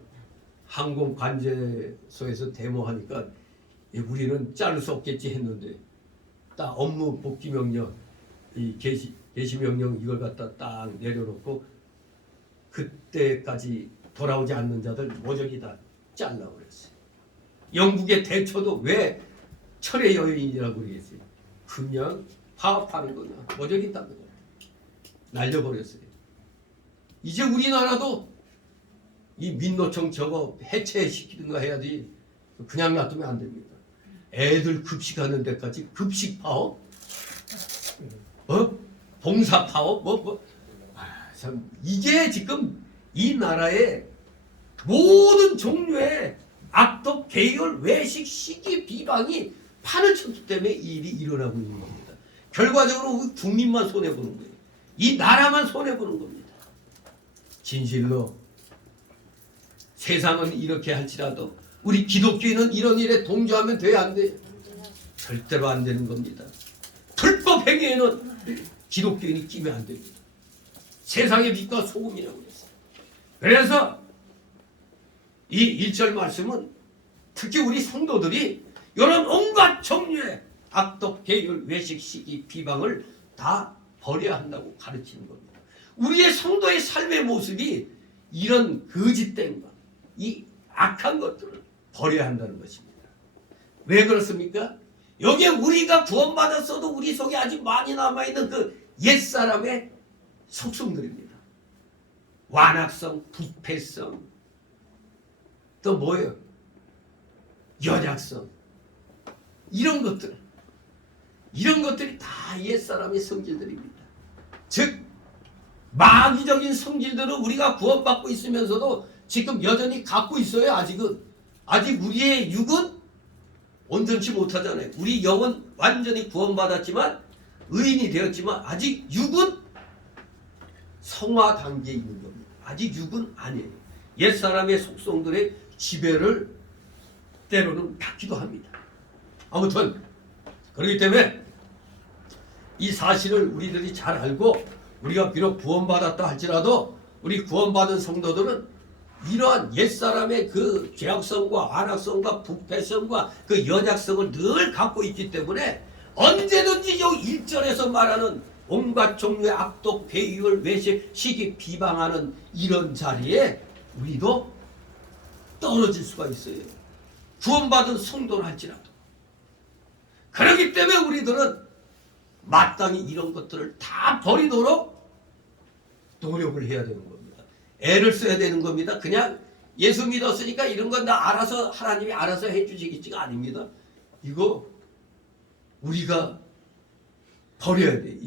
항공관제소에서 데모하니까 우리는 자를 수 없겠지 했는데 딱 업무 복귀 명령, 이 개시 명령 이걸 갖다 딱 내려놓고 그때까지 돌아오지 않는 자들 모조리 다 잘라버렸어요. 영국의 대처도 왜 철의 여인이라고 그러겠어요. 그냥 파업하는 거냐 모조리 다 날려버렸어요. 이제 우리나라도 이 민노총 저거 해체시키든가 해야지 그냥 놔두면 안 됩니다. 애들 급식하는 데까지 급식 파업? 봉사 파업? 참 이게 지금 이 나라의 모든 종류의 악독, 계열, 외식, 시기, 비방이 판을 쳤기 때문에 이 일이 일어나고 있는 겁니다. 결과적으로 우리 국민만 손해보는 거예요. 이 나라만 손해보는 겁니다. 진실로 세상은 이렇게 할지라도 우리 기독교인은 이런 일에 동조하면 돼야 안 돼요? 절대로 안 되는 겁니다. 불법 행위에는 기독교인이 끼면 안 됩니다. 세상의 빛과 소금이라고 했어요. 그래서 이 1절 말씀은 특히 우리 성도들이 이런 온갖 종류의 악독, 계율, 외식, 시기, 비방을 다 버려야 한다고 가르치는 겁니다. 우리의 성도의 삶의 모습이 이런 거짓된 것, 이 악한 것들을 버려야 한다는 것입니다. 왜 그렇습니까? 여기에 우리가 구원받았어도 우리 속에 아직 많이 남아있는 그 옛사람의 속성들입니다. 완악성, 부패성, 또 뭐예요? 연약성, 이런 것들. 이런 것들이 다 옛사람의 성질들입니다. 즉 마귀적인 성질들은 우리가 구원받고 있으면서도 지금 여전히 갖고 있어요. 아직 우리의 육은 온전치 못하잖아요. 우리 영은 완전히 구원받았지만 의인이 되었지만 아직 육은 성화 단계에 있는 겁니다. 아직 육은 아니에요. 옛사람의 속성들의 지배를 때로는 받기도 합니다. 아무튼 그렇기 때문에 이 사실을 우리들이 잘 알고 우리가 비록 구원받았다 할지라도 우리 구원받은 성도들은 이러한 옛사람의 그 죄악성과 안악성과 부패성과 그 연약성을 늘 갖고 있기 때문에 언제든지 요 1절에서 말하는 온갖 종류의 악독, 괴유를 외식, 시기, 비방하는 이런 자리에 우리도 떨어질 수가 있어요. 구원받은 성도를 할지라도. 그렇기 때문에 우리들은 마땅히 이런 것들을 다 버리도록 노력을 해야 되는 겁니다. 애를 써야 되는 겁니다. 그냥 예수 믿었으니까 이런 건 다 알아서 하나님이 알아서 해주시겠지가 아닙니다. 이거 우리가 버려야 돼.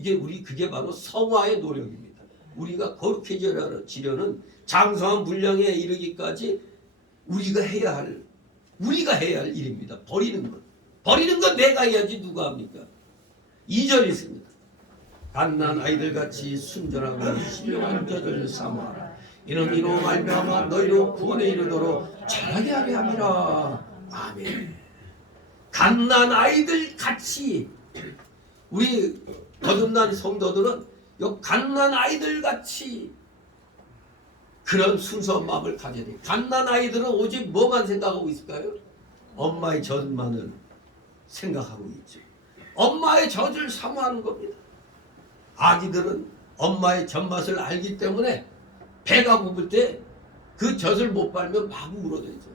그게 바로 성화의 노력입니다. 우리가 거룩해지려는 장성한 분량에 이르기까지 우리가 해야 할 일입니다. 버리는 건 내가 해야지 누가 합니까? 2절 있습니다. 갓난 아이들같이 순전하고 신령한 젖을 삼아라. 이는 이로 말미암아 너희로 구원에 이르도록 자라게 하려 함이라. 아멘. 갓난 아이들같이 우리 거듭난 성도들은 요 갓난 아이들같이 그런 순수한 마음을 가져야 돼요. 갓난 아이들은 오직 뭐만 생각하고 있을까요? 엄마의 젖만을 생각하고 있죠. 엄마의 젖을 사모하는 겁니다. 아기들은 엄마의 젖맛을 알기 때문에 배가 고플 때 그 젖을 못 빨면 막 울어대죠.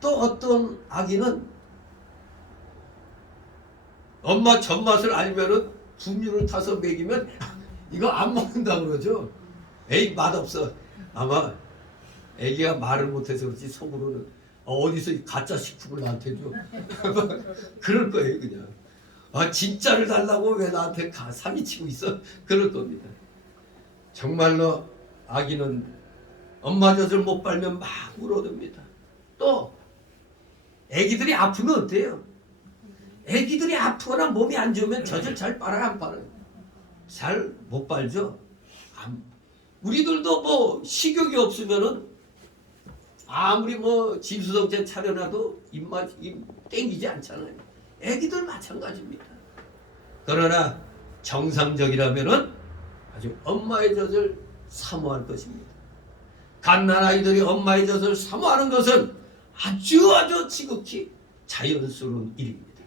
또 어떤 아기는 엄마 젖맛을 알면은 분유를 타서 먹이면 이거 안 먹는다 그러죠. 에이 맛없어. 아마 애기가 말을 못해서 그렇지 속으로는 어디서 가짜 식품을 나한테 줘. 그럴 거예요 그냥. 진짜를 달라고 왜 나한테 사기치고 있어? 그럴 겁니다. 정말로 아기는 엄마 젖을 못 빨면 막 울어댑니다. 또 애기들이 아프면 어때요? 애기들이 아프거나 몸이 안 좋으면 젖을 잘 빨아요 안 빨아요? 잘 못 빨죠? 우리들도 뭐 식욕이 없으면은 아무리 뭐 진수성찬 차려놔도 입맛이 땡기지 않잖아요. 애기들 마찬가지입니다. 그러나 정상적이라면은 아주 엄마의 젖을 사모할 것입니다. 갓난 아이들이 엄마의 젖을 사모하는 것은 아주 지극히 자연스러운 일입니다.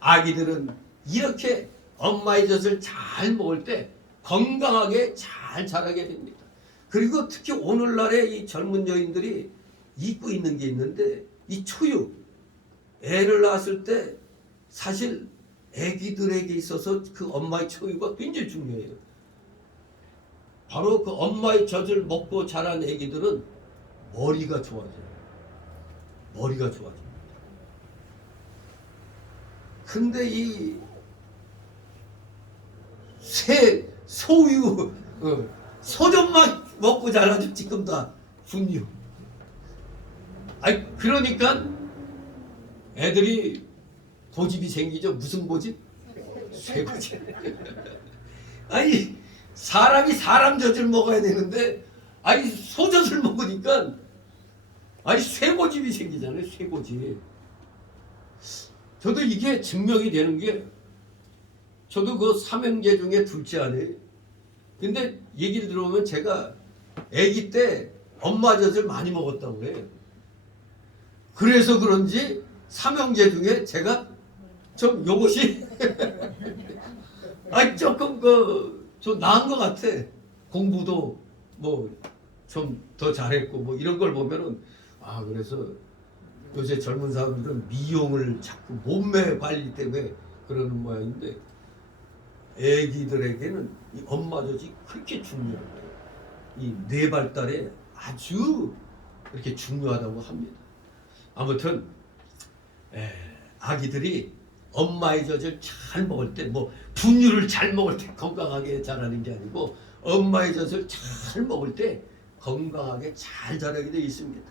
아기들은 이렇게 엄마의 젖을 잘 먹을 때 건강하게 잘 자라게 됩니다. 그리고 특히 오늘날의 이 젊은 여인들이 잊고 있는 게 있는데 이 초육, 애를 낳았을 때 사실 애기들에게 있어서 그 엄마의 초육이 굉장히 중요해요. 바로 그 엄마의 젖을 먹고 자란 애기들은 머리가 좋아져요. 머리가 좋아집니다. 근데 이 소유, 소젖만 먹고 자라죠. 지금 다 분유. 그러니까 애들이 고집이 생기죠. 무슨 고집? 쇠고집. 사람이 사람 젖을 먹어야 되는데 소젖을 먹으니까 쇠고집이 생기잖아요. 쇠고집. 저도 이게 증명이 되는 게 저도 그 삼형제 중에 둘째 아들이에요. 근데 얘기를 들어보면 제가 아기 때 엄마 젖을 많이 먹었다고 그래요. 그래서 그런지 삼형제 중에 제가 좀 요것이 조금 좀 나은 것 같아. 공부도 뭐 좀 더 잘했고 뭐 이런 걸 보면은 그래서 요새 젊은 사람들은 미용을 자꾸 몸매 관리 때문에 그러는 모양인데 애기들에게는 이 엄마 젖이 그렇게 중요한 거예요. 이 뇌 발달에 아주 이렇게 중요하다고 합니다. 아무튼 아기들이 엄마의 젖을 잘 먹을 때, 뭐 분유를 잘 먹을 때 건강하게 자라는 게 아니고 엄마의 젖을 잘 먹을 때 건강하게 잘 자라게 되어 있습니다.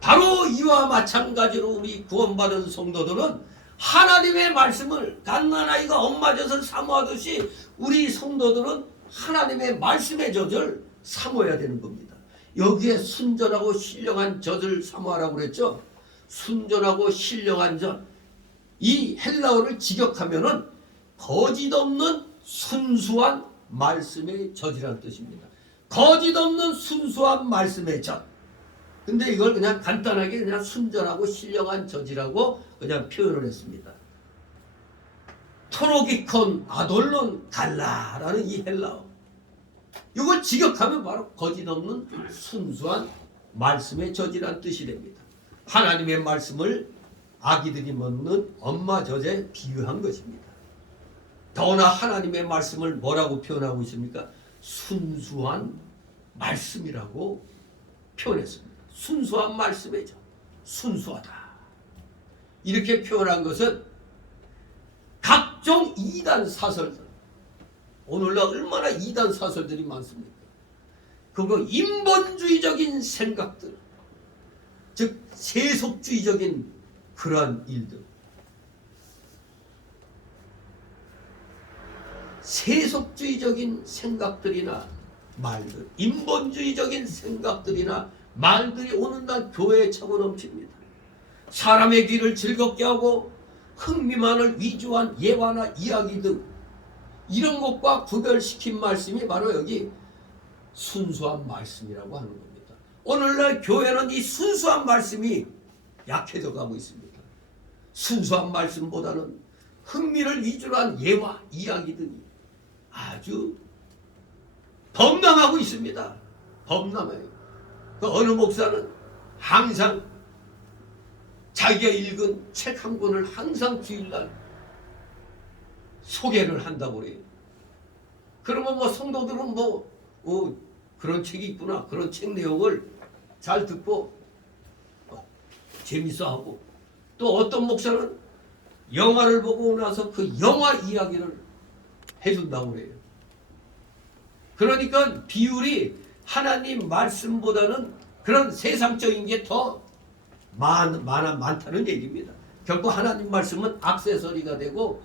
바로 이와 마찬가지로 우리 구원받은 성도들은 하나님의 말씀을 갓난아이가 엄마 젖을 사모하듯이 우리 성도들은 하나님의 말씀의 젖을 사모해야 되는 겁니다. 여기에 순전하고 신령한 젖을 사모하라고 그랬죠. 순전하고 신령한 젖, 이 헬라어를 직역하면은 거짓 없는 순수한 말씀의 젖이라는 뜻입니다. 거짓 없는 순수한 말씀의 젖. 근데 이걸 그냥 간단하게 그냥 순전하고 신령한 젖이라고 그냥 표현을 했습니다. 토로기콘 아돌론 갈라라는 이 헬라어. 이걸 직역하면 바로 거짓 없는 순수한 말씀의 젖이라는 뜻이 됩니다. 하나님의 말씀을 아기들이 먹는 엄마 젖에 비유한 것입니다. 더구나 하나님의 말씀을 뭐라고 표현하고 있습니까? 순수한 말씀이라고 표현했습니다. 순수한 말씀의 젖, 순수하다. 이렇게 표현한 것은 각종 이단 사설들, 오늘날 얼마나 이단 사설들이 많습니까? 그거 인본주의적인 생각들, 즉 세속주의적인 그러한 일들, 세속주의적인 생각들이나 말들, 인본주의적인 생각들이나 말들이 오늘날 교회에 차고 넘칩니다. 사람의 귀를 즐겁게 하고 흥미만을 위주한 예화나 이야기 등 이런 것과 구별시킨 말씀이 바로 여기 순수한 말씀이라고 하는 겁니다. 오늘날 교회는 이 순수한 말씀이 약해져 가고 있습니다. 순수한 말씀보다는 흥미를 위주로 한 예화, 이야기 등이 아주 범람하고 있습니다. 범람해요. 그 어느 목사는 항상 자기가 읽은 책 한 권을 항상 주일날 소개를 한다고 그래요. 그러면 뭐 성도들은 그런 책이 있구나, 그런 책 내용을 잘 듣고 재밌어하고, 또 어떤 목사는 영화를 보고 나서 그 영화 이야기를 해준다고 그래요. 그러니까 비율이 하나님 말씀보다는 그런 세상적인 게 더 많다는 얘기입니다. 결국 하나님 말씀은 액세서리가 되고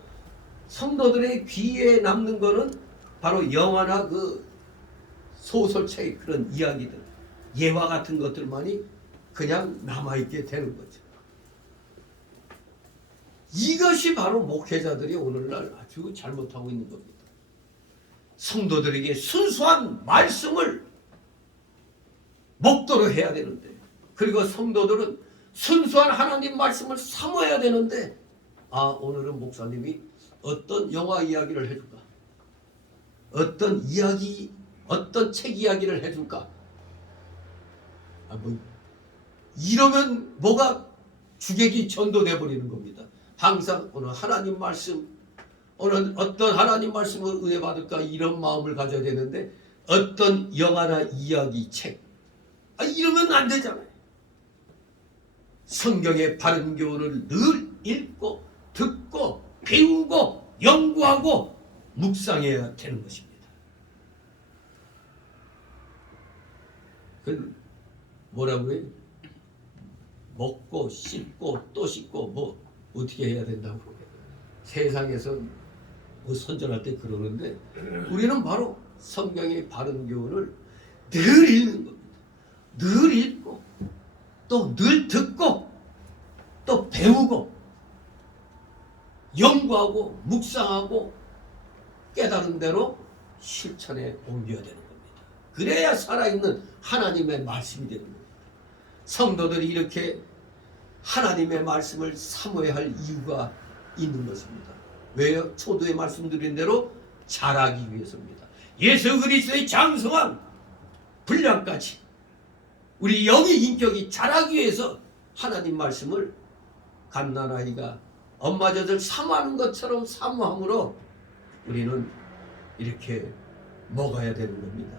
성도들의 귀에 남는 거는 바로 영화나 그 소설책 그런 이야기들, 예화 같은 것들만이 그냥 남아있게 되는 거죠. 이것이 바로 목회자들이 오늘날 아주 잘못하고 있는 겁니다. 성도들에게 순수한 말씀을 목도로 해야 되는데, 그리고 성도들은 순수한 하나님 말씀을 사모해야 되는데, 오늘은 목사님이 어떤 영화 이야기를 해줄까? 어떤 이야기, 어떤 책 이야기를 해줄까? 이러면 뭐가 주객이 전도돼 버리는 겁니다. 항상 오늘 하나님 말씀, 오늘 어떤 하나님 말씀을 은혜 받을까 이런 마음을 가져야 되는데, 어떤 영화나 이야기, 책, 이러면 안 되잖아요. 성경의 바른 교훈을 늘 읽고 듣고 배우고 연구하고 묵상해야 되는 것입니다. 그 뭐라고 해요? 먹고 씹고 또 씹고 뭐 어떻게 해야 된다고 세상에서 뭐 선전할 때 그러는데, 우리는 바로 성경의 바른 교훈을 늘 읽는 겁니다. 늘 읽고 또 늘 듣고 또 배우고 연구하고 묵상하고 깨달은 대로 실천에 옮겨야 되는 겁니다. 그래야 살아있는 하나님의 말씀이 되는 겁니다. 성도들이 이렇게 하나님의 말씀을 사모해야 할 이유가 있는 것입니다. 왜요? 초도에 말씀드린 대로 자라기 위해서입니다. 예수 그리스도의 장성한 분량까지 우리 영의 인격이 자라기 위해서 하나님 말씀을 갓난아이가 엄마 젖을 사모하는 것처럼 사모함으로 우리는 이렇게 먹어야 되는 겁니다.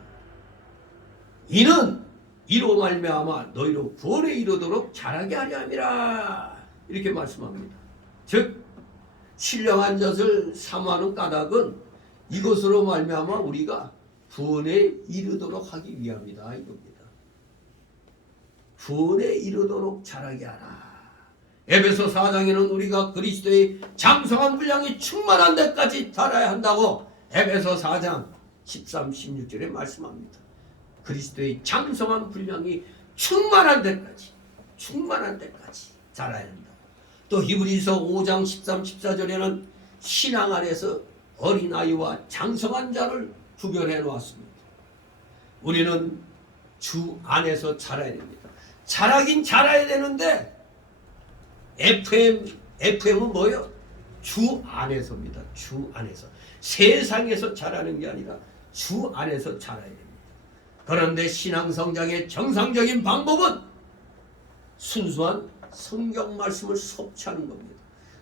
이는 이로 말미암아 너희로 구원에 이르도록 자라게 하려 함이라, 이렇게 말씀합니다. 즉 신령한 젖을 사모하는 까닭은 이것으로 말미암아 우리가 구원에 이르도록 하기 위함이다 이겁니다. 구원에 이르도록 자라게 하라. 에베소 4장에는 우리가 그리스도의 장성한 분량이 충만한 데까지 자라야 한다고 에베소 4장 13, 16절에 말씀합니다. 그리스도의 장성한 분량이 충만한 데까지 자라야 한다. 또 히브리서 5장 13, 14절에는 신앙 안에서 어린아이와 장성한 자를 구별해 놓았습니다. 우리는 주 안에서 자라야 됩니다. 자라긴 자라야 되는데 FM은 뭐예요? 주 안에서입니다. 주 안에서. 세상에서 자라는 게 아니라 주 안에서 자라야 됩니다. 그런데 신앙 성장의 정상적인 방법은 순수한 성경 말씀을 섭취하는 겁니다.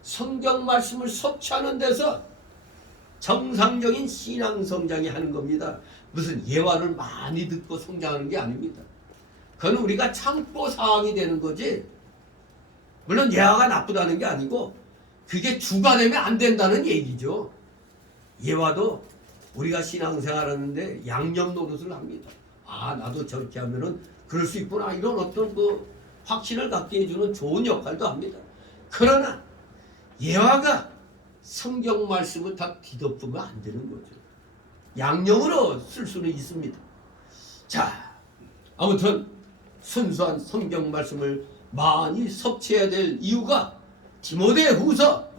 성경 말씀을 섭취하는 데서 정상적인 신앙 성장이 하는 겁니다. 무슨 예화를 많이 듣고 성장하는 게 아닙니다. 그건 우리가 참고 사항이 되는 거지. 물론 예화가 나쁘다는 게 아니고 그게 주가 되면 안 된다는 얘기죠. 예화도 우리가 신앙생활 하는데 양념 노릇을 합니다. 아, 나도 저렇게 하면은 그럴 수 있구나. 이런 어떤 그 확신을 갖게 해주는 좋은 역할도 합니다. 그러나 예화가 성경 말씀을 다 뒤덮으면 안 되는 거죠. 양념으로 쓸 수는 있습니다. 자, 아무튼 순수한 성경 말씀을 많이 섭취해야 될 이유가 디모데후서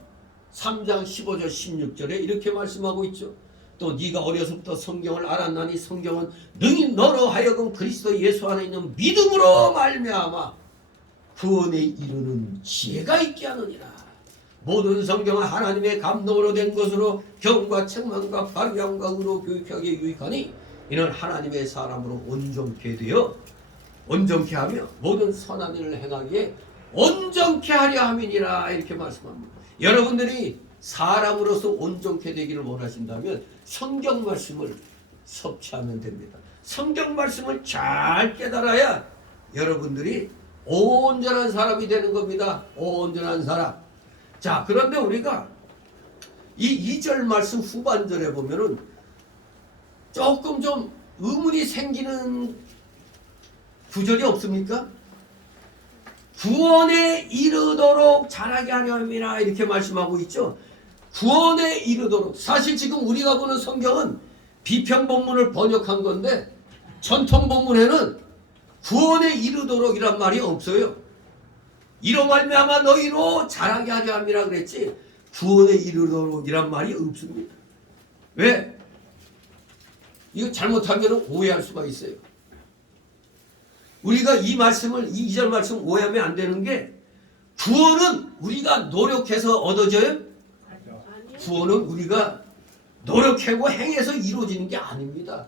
3장 15절 16절에 이렇게 말씀하고 있죠. 또 네가 어려서부터 성경을 알았나니 성경은 능히 너로 하여금 그리스도 예수 안에 있는 믿음으로 말미암아 구원에 이르는 지혜가 있게 하느니라. 모든 성경은 하나님의 감동으로 된 것으로 경과 책망과 발명과 의로 교육하기에 유익하니 이는 하나님의 사람으로 온전케 되어 온전케 하며 모든 선한 일을 행하기에 온전케 하려 함이니라. 이렇게 말씀합니다. 여러분들이 사람으로서 온전케 되기를 원하신다면 성경 말씀을 섭취하면 됩니다. 성경 말씀을 잘 깨달아야 여러분들이 온전한 사람이 되는 겁니다. 온전한 사람. 자, 그런데 우리가 이 2절 말씀 후반절에 보면은 조금 좀 의문이 생기는 구절이 없습니까? 구원에 이르도록 자라게 하려 함이라 이렇게 말씀하고 있죠. 구원에 이르도록. 사실 지금 우리가 보는 성경은 비평본문을 번역한 건데 전통본문에는 구원에 이르도록이란 말이 없어요. 이로 말미암아 너희로 자라게 하려 함이라 그랬지 구원에 이르도록이란 말이 없습니다. 왜? 이거 잘못하면 오해할 수가 있어요. 우리가 이 말씀을 이 2절 말씀 오해하면 안 되는 게 구원은 우리가 노력해서 얻어져요? 구원은 우리가 노력하고 행해서 이루어지는 게 아닙니다.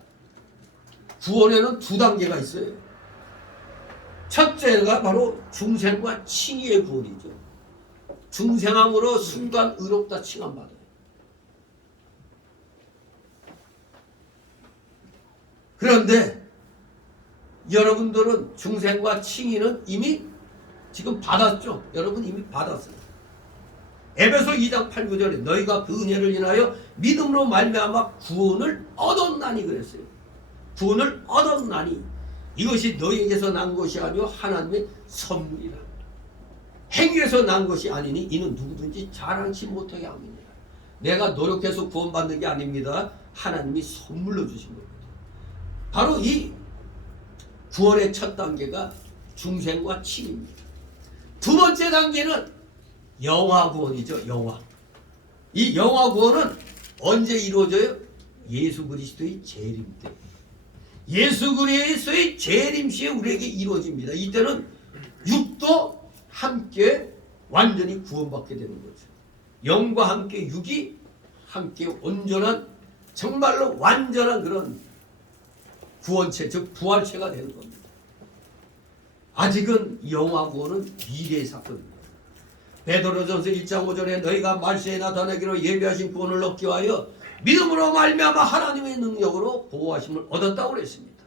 구원에는 두 단계가 있어요. 첫째가 바로 중생과 칭의의 구원이죠. 중생함으로 순간 의롭다 칭함받아요. 그런데 여러분들은 중생과 칭의는 이미 지금 받았죠. 여러분 이미 받았어요. 에베소 2장 8, 9절에 너희가 그 은혜를 인하여 믿음으로 말미암아 구원을 얻었나니 그랬어요. 구원을 얻었나니 이것이 너희에게서 난 것이 아니요 하나님의 선물이라. 행위에서 난 것이 아니니 이는 누구든지 자랑치 못하게 합니다. 내가 노력해서 구원받는 게 아닙니다. 하나님이 선물로 주신 겁니다. 바로 이 구원의 첫 단계가 중생과 칭입니다. 두 번째 단계는 영화 구원이죠. 영화. 이 영화 구원은 언제 이루어져요? 예수 그리스도의 재림 때. 예수 그리스도의 재림 시에 우리에게 이루어집니다. 이때는 육도 함께 완전히 구원받게 되는 거죠. 영과 함께 육이 함께 온전한 정말로 완전한 그런 구원체, 즉 부활체가 되는 겁니다. 아직은 영화 구원은 미래의 사건입니다. 베드로전서 1장 5절에 너희가 말세에 나타내기로 예비하신 구원을 얻기 위하여 믿음으로 말미암아 하나님의 능력으로 보호하심을 얻었다고 그랬습니다.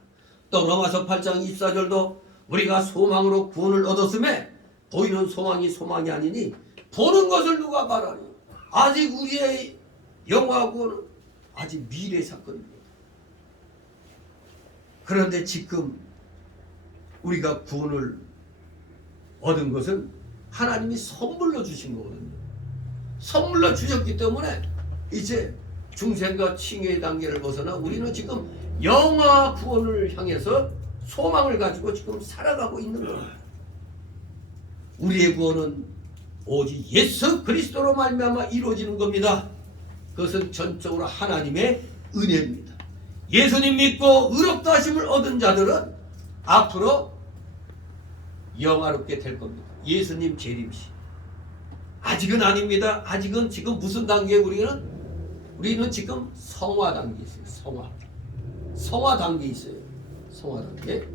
또 로마서 8장 24절도 우리가 소망으로 구원을 얻었음에 보이는 소망이 소망이 아니니 보는 것을 누가 바라니 아직 우리의 영화 구원은 아직 미래 사건입니다. 그런데 지금 우리가 구원을 얻은 것은 하나님이 선물로 주신 거거든요. 선물로 주셨기 때문에 이제 중생과 칭의의 단계를 벗어나 우리는 지금 영화 구원을 향해서 소망을 가지고 지금 살아가고 있는 겁니다. 우리의 구원은 오직 예수 그리스도로 말미암아 이루어지는 겁니다. 그것은 전적으로 하나님의 은혜입니다. 예수님 믿고 의롭다 하심을 얻은 자들은 앞으로 영화롭게 될 겁니다. 예수님 재림시. 아직은 아닙니다. 아직은 지금 무슨 단계에 우리는 지금 성화 단계에 있어요. 성화 단계에 있어요. 성화 단계.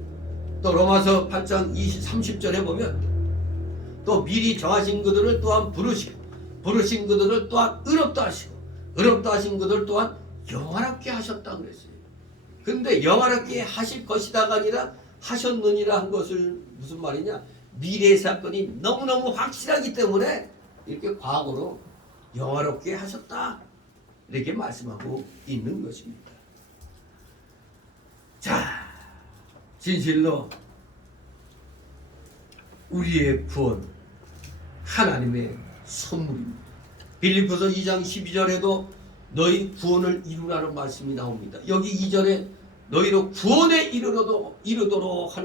또 로마서 8장 30절에 보면 또 미리 정하신 그들을 또한 부르시고 부르신 그들을 또한 의롭다 하시고 의롭다 하신 그들 또한 영화롭게 하셨다 그랬어요. 근데 영화롭게 하실 것이다가 아니라 하셨느니라 한 것을 무슨 말이냐? 미래의 사건이 너무너무 확실하기 때문에 이렇게 과거로 영화롭게 하셨다 이렇게 말씀하고 있는 것입니다. 자, 진실로 우리의 구원 하나님의 선물입니다. 빌립보서 2장 12절에도 너희 구원을 이루라는 말씀이 나옵니다. 여기 2절에 너희로 구원에 이르도록 하는